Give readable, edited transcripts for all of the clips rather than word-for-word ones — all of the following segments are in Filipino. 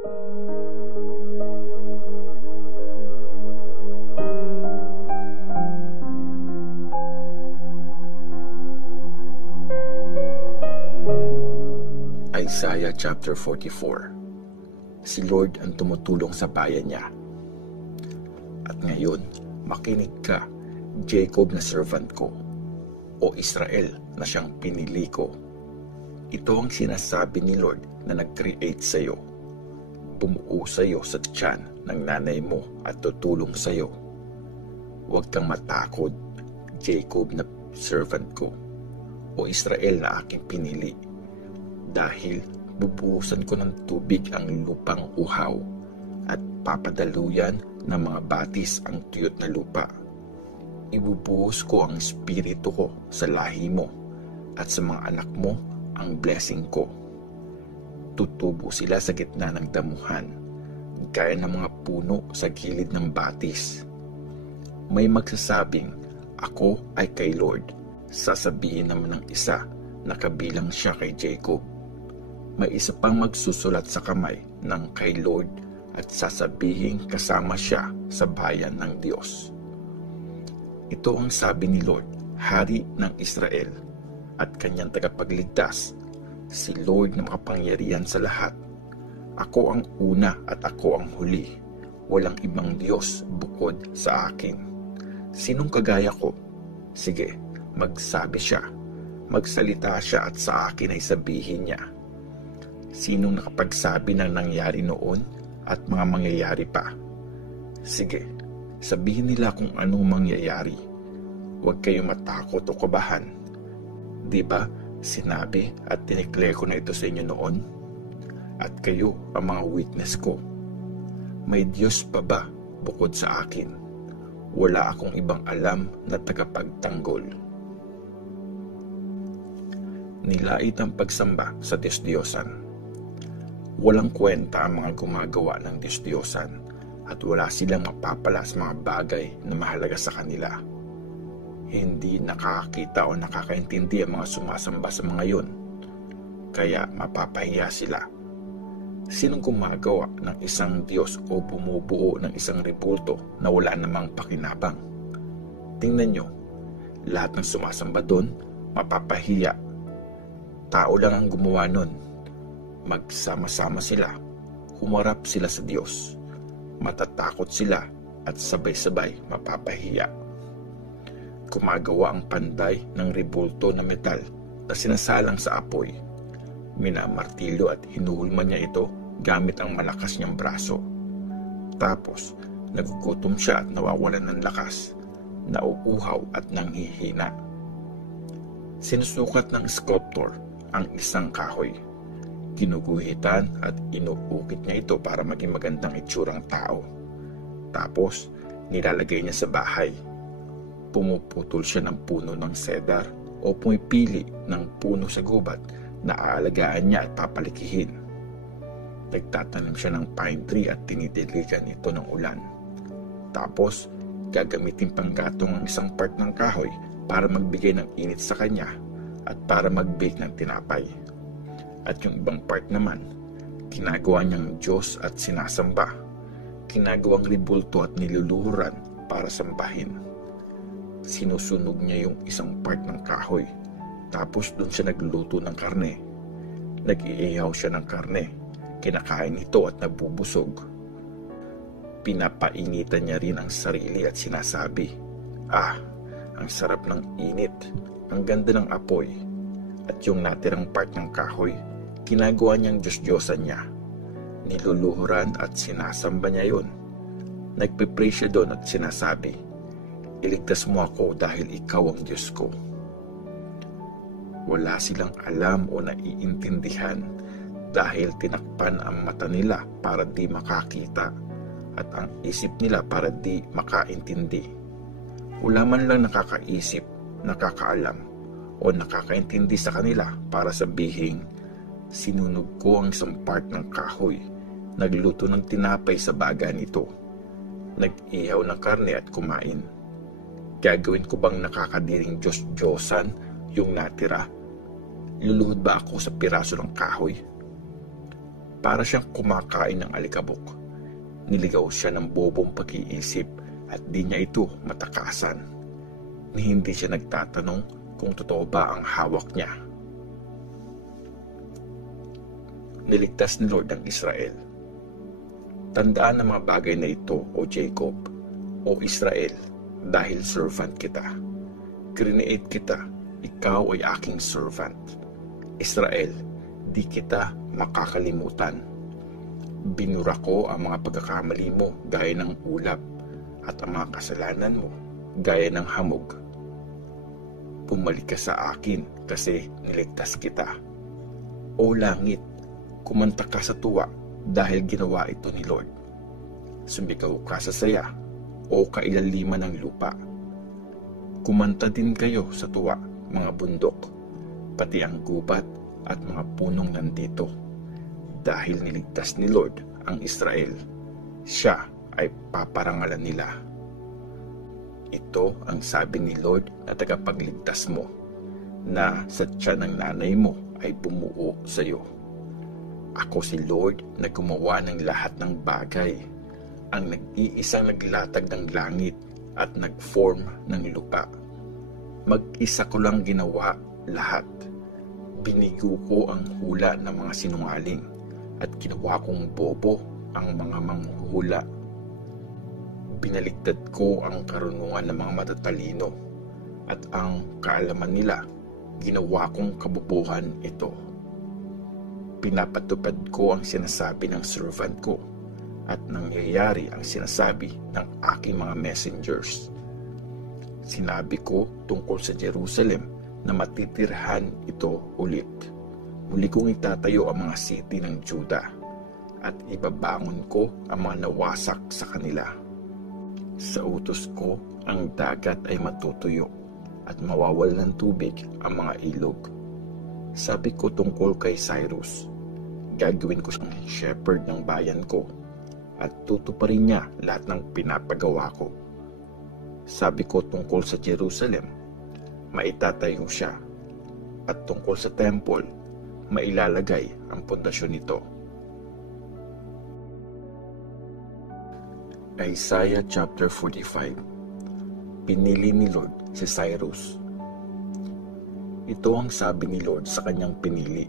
Isaiah chapter 44. Si Lord ang tumutulong sa bayan niya. At ngayon, makinig ka, Jacob na servant ko, o Israel na siyang pinili ko. Ito ang sinasabi ni Lord na nag-create sa iyo. Bumuo sa iyo sa tiyan ng nanay mo at tutulong sa iyo. Huwag kang matakot, Jacob na servant ko, o Israel na aking pinili. Dahil bubuhusan ko ng tubig ang lupang uhaw at papadaluyan ng mga batis ang tuyot na lupa. Ibubuhos ko ang espiritu ko sa lahi mo at sa mga anak mo ang blessing ko. Tutubo sila sa gitna ng damuhan, gaya ng mga puno sa gilid ng batis. May magsasabing, ako ay kay Lord. Sasabihin naman ng isa na kabilang siya kay Jacob. May isa pang magsusulat sa kamay ng kay Lord at sasabihin kasama siya sa bayan ng Diyos. Ito ang sabi ni Lord, Hari ng Israel at kanyang tagapagligtas, si Lord na makapangyarihan sa lahat. Ako ang una at ako ang huli. Walang ibang Diyos bukod sa akin. Sinong kagaya ko? Sige, magsabi siya. Magsalita siya at sa akin ay sabihin niya. Sinong nakapagsabi ng nangyari noon at mga mangyayari pa? Sige, sabihin nila kung anong mangyayari. Huwag kayong matakot o kabahan. Diba, sinabi at dineclare ko na ito sa inyo noon? At kayo ang mga witness ko. May Diyos pa ba bukod sa akin? Wala akong ibang alam na tagapagtanggol. Nilait ang pagsamba sa Diyos-Diyosan. Walang kwenta ang mga gumagawa ng Diyos-Diyosan at wala silang mapapala sa mga bagay na mahalaga sa kanila. Hindi nakakakita o nakakaintindi ang mga sumasamba sa mga yun, kaya mapapahiya sila. Sinong gumagawa ng isang Diyos o bumubuo ng isang rebulto na wala namang pakinabang? Tingnan nyo, lahat ng sumasamba doon, mapapahiya. Tao lang ang gumawa nun. Magsama-sama sila, humarap sila sa Diyos, matatakot sila at sabay-sabay mapapahiya. Gumagawa ang panday ng rebulto na metal na sinasalang sa apoy. Minamartilyo at hinuhulma niya ito gamit ang malakas niyang braso. Tapos, nagugutom siya at nawawalan ng lakas, nauuhaw at nanghihina. Sinusukat ng sculptor ang isang kahoy. Ginuguhitan at inuukit niya ito para maging magandang itsurang tao. Tapos, nilalagay niya sa bahay. Pumuputol siya ng puno ng cedar o pumipili ng puno sa gubat na aalagaan niya at papalikihin. Nagtatanim siya ng pine tree at tinitiligan ito ng ulan. Tapos, gagamitin panggatong ang isang part ng kahoy para magbigay ng init sa kanya at para mag-bake ng tinapay. At yung ibang part naman, ginagawa niyang Diyos at sinasamba. Ginagawang rebulto at niluluhuran para sambahin. Sinusunog niya yung isang part ng kahoy. Tapos doon siya nagluluto ng karne. Nag-iihaw siya ng karne. Kinakain ito at nabubusog. Pinapainitan niya rin ang sarili at sinasabi, ang sarap ng init, ang ganda ng apoy. At yung natirang part ng kahoy, ginagawa niyang Diyos-Diyosan niya. Niluluhuran at sinasamba niya yun. Nagpipray siya doon at sinasabi, iligtas mo ako dahil ikaw ang Diyos ko. Wala silang alam o naiintindihan dahil tinakpan ang mata nila para di makakita at ang isip nila para di makaintindi. Wala man lang nakakaisip, nakakaalam o nakakaintindi sa kanila para sabihin, sinunog ko ang isang part ng kahoy, nagluto ng tinapay sa baga nito, nag-ihaw ng karne at kumain. Gagawin ko bang nakakadiring Diyos-Diyosan yung natira? Luluhod ba ako sa piraso ng kahoy? Para siyang kumakain ng alikabok. Niligaw siya ng bobong pag-iisip at di niya ito matakasan. Ni hindi siya nagtatanong kung totoo ba ang hawak niya. Niligtas ni Lord ang Israel. Tandaan ang mga bagay na ito, O Jacob, O Israel, dahil servant kita. Create kita, ikaw ay aking servant. Israel, di kita makakalimutan. Binura ko ang mga pagkakamali mo gaya ng ulap at ang mga kasalanan mo gaya ng hamog. Bumalik ka sa akin kasi niligtas kita. O langit, kumanta ka sa tuwa dahil ginawa ito ni Lord. Sumigaw ka sa saya, o kailaliman ng lupa. Kumanta din kayo sa tuwa, mga bundok, pati ang gubat at mga punong nandito. Dahil niligtas ni Lord ang Israel, siya ay paparangalan nila. Ito ang sabi ni Lord na tagapagligtas mo, na sa tiyan ng nanay mo ay bumuo sa iyo. Ako si Lord na gumawa ng lahat ng bagay, ang nag-iisang naglatag ng langit at nag-form ng lupa. Mag-isa ko lang ginawa lahat. Binigo ko ang hula ng mga sinungaling at ginawa kong bobo ang mga manghuhula. Binaligtad ko ang karunungan ng mga matatalino at ang kaalaman nila, ginawa kong kabubuhan ito. Pinapatupad ko ang sinasabi ng servant ko at nangyayari ang sinasabi ng aking mga messengers. Sinabi ko tungkol sa Jerusalem na matitirhan ito ulit. Muli kong itatayo ang mga city ng Juda at ibabangon ko ang mga nawasak sa kanila. Sa utos ko, ang dagat ay matutuyo at mawawalan ng tubig ang mga ilog. Sabi ko tungkol kay Cyrus, gagawin ko siyang shepherd ng bayan ko at tutuparin niya lahat ng pinapagawa ko. Sabi ko tungkol sa Jerusalem, maitatayo siya, at tungkol sa temple, mailalagay ang pundasyon nito. Isaiah chapter 45. Pinili ni Lord si Cyrus. Ito ang sabi ni Lord sa kanyang pinili,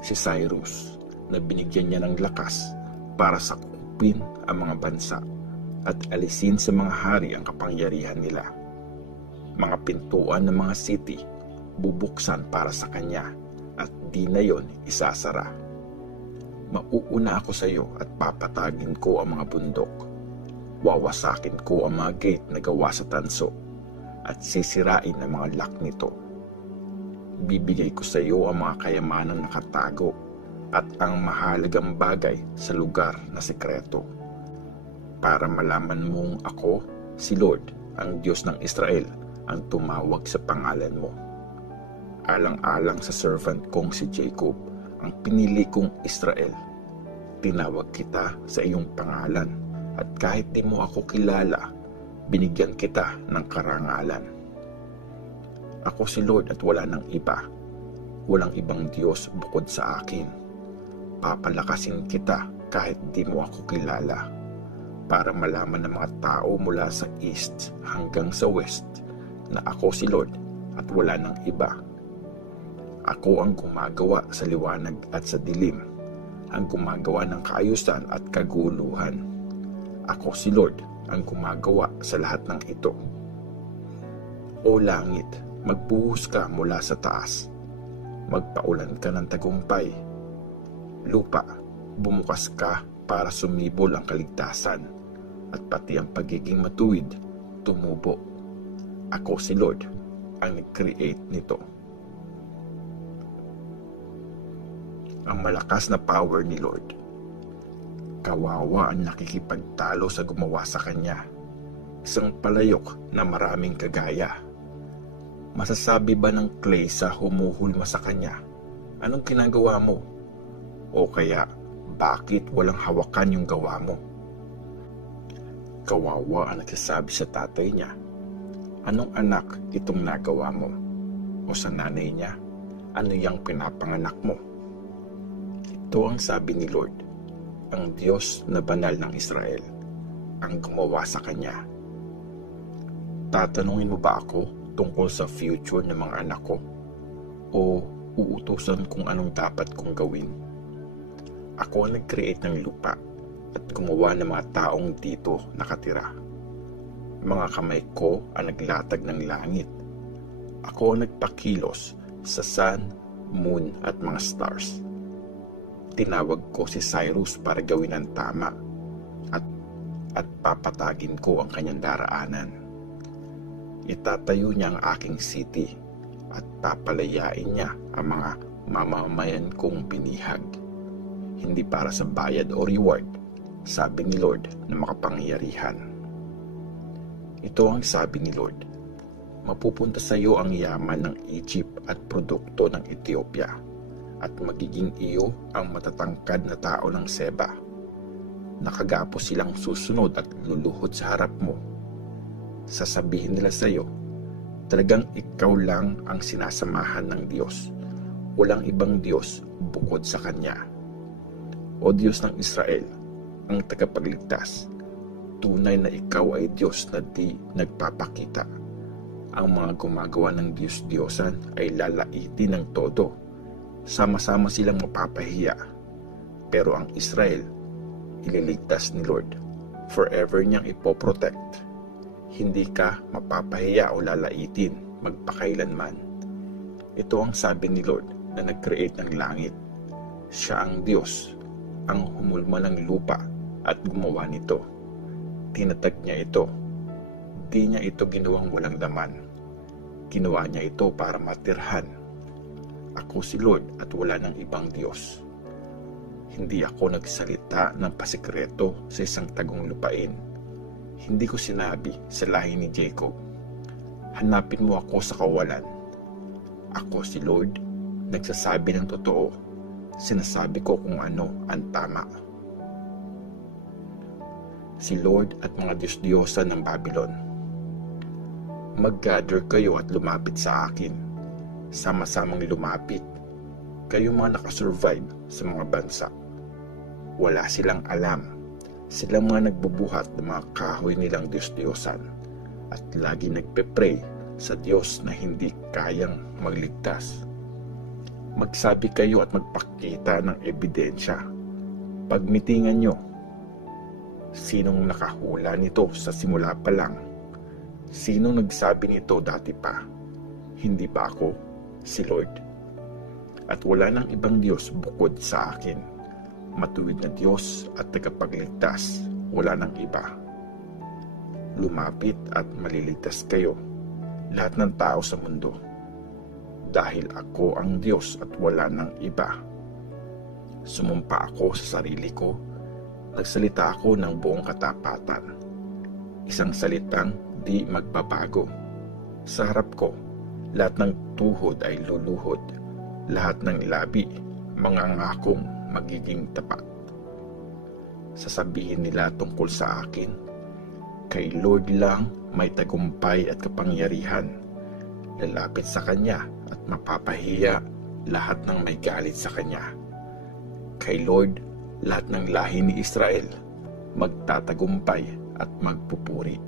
si Cyrus, na binigyan niya ng lakas para sakupin ang mga bansa at alisin sa mga hari ang kapangyarihan nila. Mga pintuan ng mga city bubuksan para sa kanya at di na yon isasara. Mauuna ako sa iyo at papatagin ko ang mga bundok. Wawasakin ko ang mga gate na gawa sa tanso at sisirain ang mga lock nito. Bibigay ko sa iyo ang mga kayamanang nakatago at ang mahalagang bagay sa lugar na sekreto. Para malaman mong ako, si Lord, ang Diyos ng Israel, ang tumawag sa pangalan mo. Alang-alang sa servant kong si Jacob, ang pinili kong Israel. Tinawag kita sa iyong pangalan at kahit di mo ako kilala, binigyan kita ng karangalan. Ako si Lord at wala nang iba. Walang ibang Diyos bukod sa akin. Papalakasin kita kahit di mo ako kilala, para malaman ng mga tao mula sa east hanggang sa west na ako si Lord at wala nang iba. Ako ang gumagawa sa liwanag at sa dilim, ang gumagawa ng kaayusan at kaguluhan. Ako si Lord ang gumagawa sa lahat ng ito. O langit, magbuhos ka mula sa taas. Magpaulan ka ng tagumpay. Lupa, bumukas ka para sumibol ang kaligtasan at pati ang pagiging matuwid tumubo. Ako si Lord ang nag-create nito. Ang malakas na power ni Lord. Kawawa ang nakikipagtalo sa gumawa sa kanya. Isang palayok na maraming kagaya. Masasabi ba ng clay sa humuhulma sa kanya, anong ginagawa mo? O kaya, bakit walang hawakan yung gawa mo? Kawawa ang nagsasabi sa tatay niya, anong anak itong nagawa mo? O sa nanay niya, ano yung pinapanganak mo? Ito ang sabi ni Lord, ang Diyos na banal ng Israel, ang gumawa sa kanya. Tatanungin mo ba ako tungkol sa future ng mga anak ko? O uutusan kung anong dapat kong gawin? Ako ang nag-create ng lupa at gumawa ng mga taong dito nakatira. Mga kamay ko ang naglatag ng langit. Ako ang nagpakilos sa sun, moon at mga stars. Tinawag ko si Cyrus para gawin ang tama at papatagin ko ang kanyang daraanan. Itatayo niya ang aking city at papalayain niya ang mga mamamayan kong binihag. Hindi para sa bayad o reward, sabi ni Lord na makapangyarihan. Ito ang sabi ni Lord, mapupunta sa iyo ang yaman ng Egypt at produkto ng Ethiopia, at magiging iyo ang matatangkad na tao ng Seba. Nakagapo silang susunod at luluhod sa harap mo. Sasabihin nila sa iyo, talagang ikaw lang ang sinasamahan ng Diyos. Walang ibang Diyos bukod sa Kanya. O Diyos ng Israel, ang tagapagligtas, tunay na ikaw ay Diyos na di nagpapakita. Ang mga gumagawa ng Diyos-Diyosan ay lalaitin ng todo. Sama-sama silang mapapahiya. Pero ang Israel, ililigtas ni Lord. Forever niyang ipoprotect. Hindi ka mapapahiya o lalaitin magpakailanman. Ito ang sabi ni Lord na nag-create ng langit. Siya ang Diyos, ang humulma ng lupa at gumawa nito. Tinatag niya ito. Di niya ito ginawang walang laman. Ginawa niya ito para matirhan. Ako si Lord at wala ng ibang Diyos. Hindi ako nagsalita ng pasikreto sa isang tagong lupain. Hindi ko sinabi sa lahi ni Jacob, hanapin mo ako sa kawalan. Ako si Lord, nagsasabi ng totoo. Sinasabi ko kung ano ang tama. Si Lord at mga Diyos-Diyosan ng Babylon. Mag-gather kayo at lumapit sa akin. Sama-samang lumapit. Kayo mga nakasurvive sa mga bansa. Wala silang alam. Silang mga nagbubuhat ng mga kahoy nilang Diyos-Diyosan at lagi nagpe-pray sa Diyos na hindi kayang magligtas. Magsabi kayo at magpakita ng ebidensya. Pagmitingan nyo. Sinong nakahula nito sa simula pa lang? Sinong nagsabi nito dati pa? Hindi ba ako, si Lord? At wala nang ibang Diyos bukod sa akin. Matuwid na Diyos at tagapagligtas, wala nang iba. Lumapit at maliligtas kayo, lahat ng tao sa mundo. Dahil ako ang Diyos at wala nang iba. Sumumpa ako sa sarili ko, nagsalita ako ng buong katapatan. Isang salitang di magbabago. Sa harap ko, lahat ng tuhod ay luluhod. Lahat ng labi, mga ngakong magiging tapat. Sasabihin nila tungkol sa akin, kay Lord lang may tagumpay at kapangyarihan. Lalapit sa Kanya at mapapahiya lahat ng may galit sa Kanya. Kay Lord, lahat ng lahi ni Israel magtatagumpay at magpupuri.